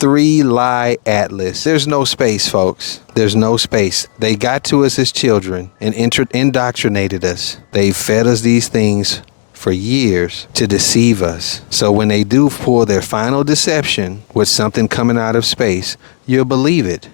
Three-lie atlas. There's no space, folks. There's no space. They got to us as children and indoctrinated us. They fed us these things for years to deceive us. So when they do pull their final deception with something coming out of space, you'll believe it.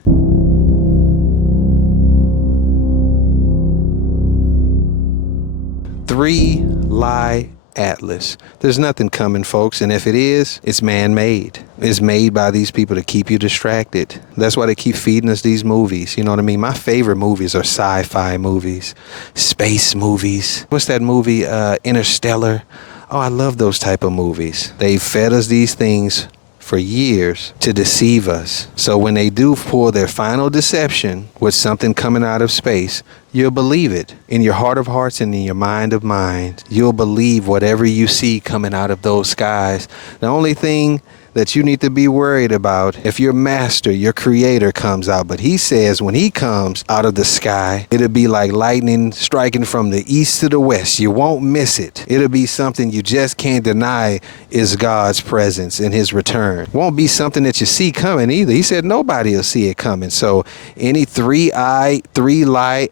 Three-lie atlas. There's nothing coming, folks, and if it is, it's man-made. It's made by these people to keep you distracted. That's why they keep feeding us these movies. You know what I mean? My favorite movies are sci-fi movies, space movies. What's that movie, Interstellar? Oh, I love those type of movies. They fed us these things for years to deceive us. So when they do pull their final deception with something coming out of space, you'll believe it. In your heart of hearts and in your mind of minds, you'll believe whatever you see coming out of those skies. The only thing that you need to be worried about if your master, your creator comes out. But he says when he comes out of the sky, it'll be like lightning striking from the east to the west. You won't miss it. It'll be something you just can't deny is God's presence in his return. Won't be something that you see coming either. He said nobody will see it coming. So any three-lie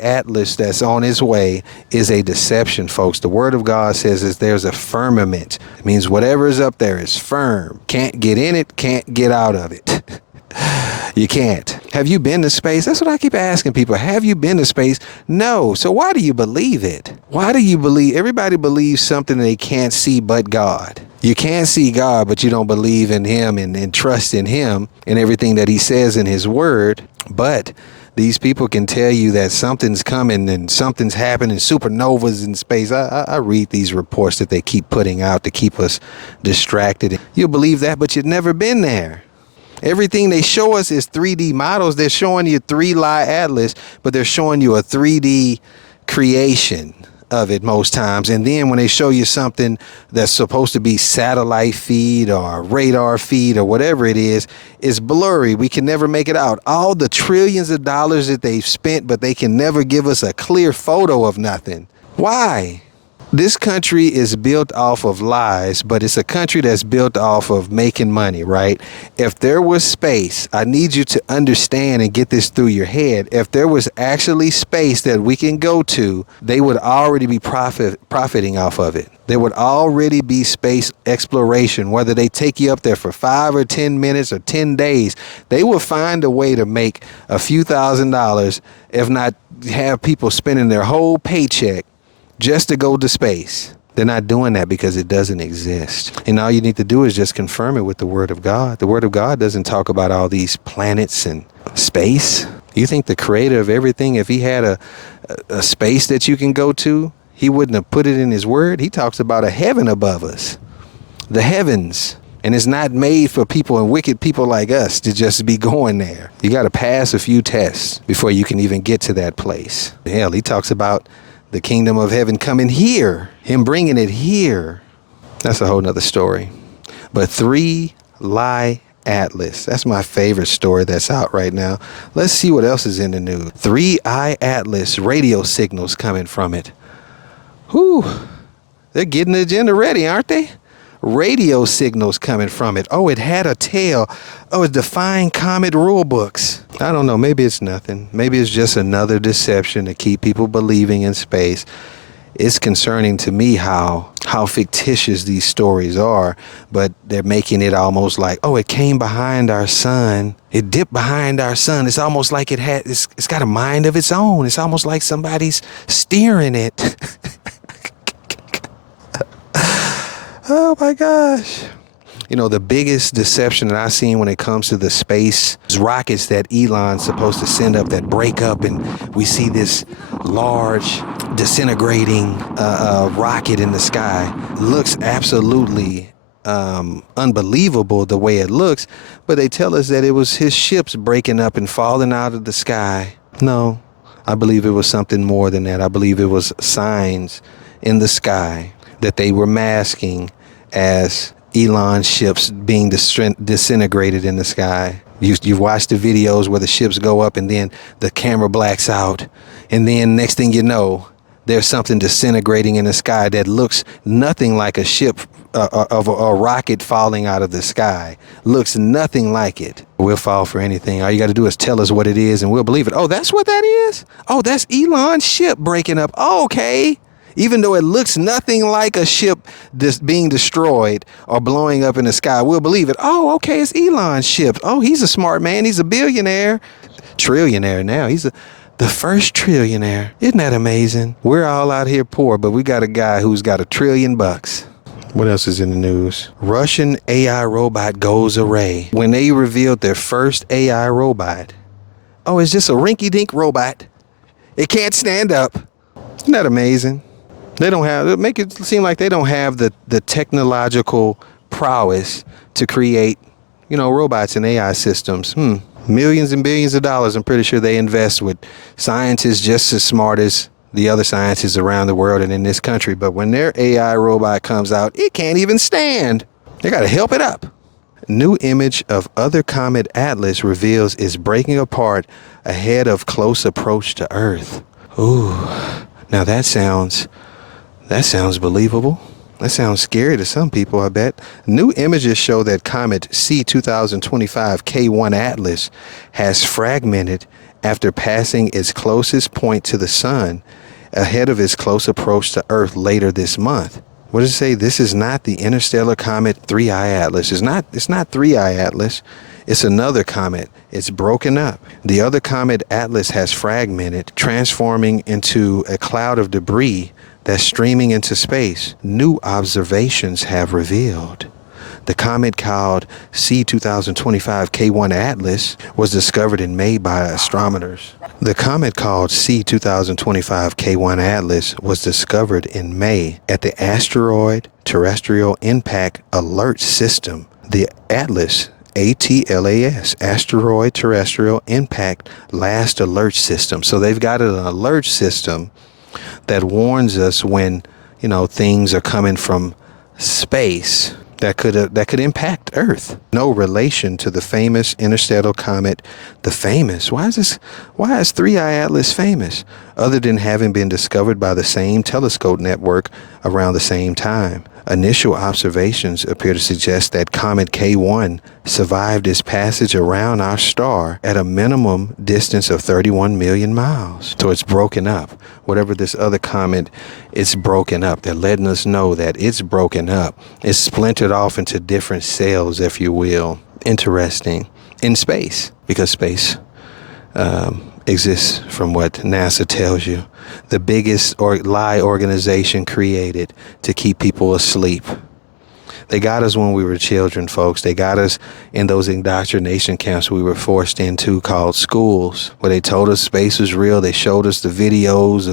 atlas that's on his way is a deception, folks. The word of God says is there's a firmament. It means whatever is up there is firm. Can't get in it, can't get out of it. You can't. Have you been to space? That's what I keep asking people. Have you been to space? No. So why do you believe it? Why do you believe? Everybody believes something they can't see but God. You can't see God, but you don't believe in him and trust in him and everything that he says in his word. But these people can tell you that something's coming and something's happening, supernovas in space. I read these reports that they keep putting out to keep us distracted. You'll believe that, but you've never been there. Everything they show us is 3D models. They're showing you three-lie atlas, but they're showing you a 3D creation of it most times. And then when they show you something that's supposed to be satellite feed or radar feed or whatever it is, it's blurry. We can never make it out. All the trillions of dollars that they've spent, but they can never give us a clear photo of nothing. Why? This country is built off of lies, but it's a country that's built off of making money, right? If there was space, I need you to understand and get this through your head. If there was actually space that we can go to, they would already be profiting off of it. There would already be space exploration, whether they take you up there for 5 or 10 minutes or 10 days. They will find a way to make a few $1,000s, if not have people spending their whole paycheck just to go to space. They're not doing that because it doesn't exist. And all you need to do is just confirm it with the word of God. The word of God doesn't talk about all these planets and space. You think the creator of everything, if he had a space that you can go to, he wouldn't have put it in his word? He talks about a heaven above us, the heavens. And it's not made for people and wicked people like us to just be going there. You got to pass a few tests before you can even get to that place. Hell, he talks about the kingdom of heaven coming here, him bringing it here. That's a whole nother story. But three-lie atlas, that's my favorite story that's out right now. Let's see what else is in the news. Three-eye atlas, radio signals coming from it. Whew, they're getting the agenda ready, aren't they? Radio signals coming from it. Oh, it had a tail. Oh, it's defying comet rule books. I don't know. Maybe it's nothing. Maybe it's just another deception to keep people believing in space. It's concerning to me how fictitious these stories are, but they're making it almost like, oh, it came behind our sun. It dipped behind our sun. It's almost like it's got a mind of its own. It's almost like somebody's steering it. Oh my gosh. You know, the biggest deception that I've seen when it comes to the space rockets that Elon's supposed to send up that break up, and we see this large disintegrating rocket in the sky. Looks absolutely unbelievable the way it looks, but they tell us that it was his ships breaking up and falling out of the sky. No, I believe it was something more than that. I believe it was signs in the sky that they were masking as Elon's ships being disintegrated in the sky. You've watched the videos where the ships go up and then the camera blacks out. And then next thing you know, there's something disintegrating in the sky that looks nothing like a ship a rocket falling out of the sky. Looks nothing like it. We'll fall for anything. All you got to do is tell us what it is and we'll believe it. Oh, that's what that is? Oh, that's Elon's ship breaking up. Oh, okay. Even though it looks nothing like a ship being destroyed or blowing up in the sky, we'll believe it. Oh, okay, it's Elon's ship. Oh, he's a smart man. He's a billionaire. Trillionaire now. He's the first trillionaire. Isn't that amazing? We're all out here poor, but we got a guy who's got $1 trillion. What else is in the news? Russian AI robot goes array. When they revealed their first AI robot, oh, it's just a rinky-dink robot. It can't stand up. Isn't that amazing? They don't have, make it seem like they don't have the technological prowess to create, robots and AI systems. Millions and billions of dollars, I'm pretty sure they invest with scientists just as smart as the other scientists around the world and in this country. But when their AI robot comes out, it can't even stand. They got to help it up. New image of other comet Atlas reveals it's breaking apart ahead of close approach to Earth. Ooh, now that sounds believable. That sounds scary to some people, I bet. New images show that comet C 2025 K1 Atlas has fragmented after passing its closest point to the sun ahead of its close approach to Earth later this month. What does it say? This is not the interstellar comet 3I Atlas. It's not 3I Atlas. It's another comet. It's broken up. The other comet Atlas has fragmented, transforming into a cloud of debris that's streaming into space. New observations have revealed. The comet called C 2025 K1 Atlas was discovered in May by astronomers. The comet called C 2025 K1 Atlas was discovered in May at the Asteroid Terrestrial Impact Alert System. The Atlas, ATLAS, Asteroid Terrestrial Impact Last Alert System. So they've got an alert system that warns us when, things are coming from space that could impact Earth. No relation to the famous interstellar comet, why is 3I Atlas famous? Other than having been discovered by the same telescope network around the same time. Initial observations appear to suggest that Comet K1 survived its passage around our star at a minimum distance of 31 million miles. So it's broken up. Whatever this other comet, it's broken up. They're letting us know that it's broken up. It's splintered off into different cells, if you will. Interesting. In space, because space exists from what NASA tells you. The biggest lie organization created to keep people asleep. They got us when we were children, folks. They got us in those indoctrination camps we were forced into called schools, where they told us space was real. They showed us the videos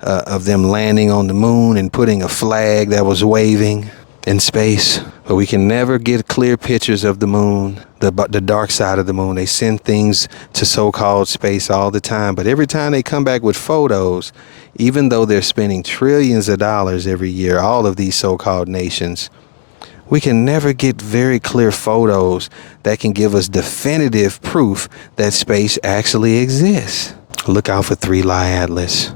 of them landing on the moon and putting a flag that was waving in space. But we can never get clear pictures of the moon, the dark side of the moon. They send things to so-called space all the time. But every time they come back with photos, even though they're spending trillions of dollars every year, all of these so-called nations, we can never get very clear photos that can give us definitive proof that space actually exists. Look out for 3I Atlas.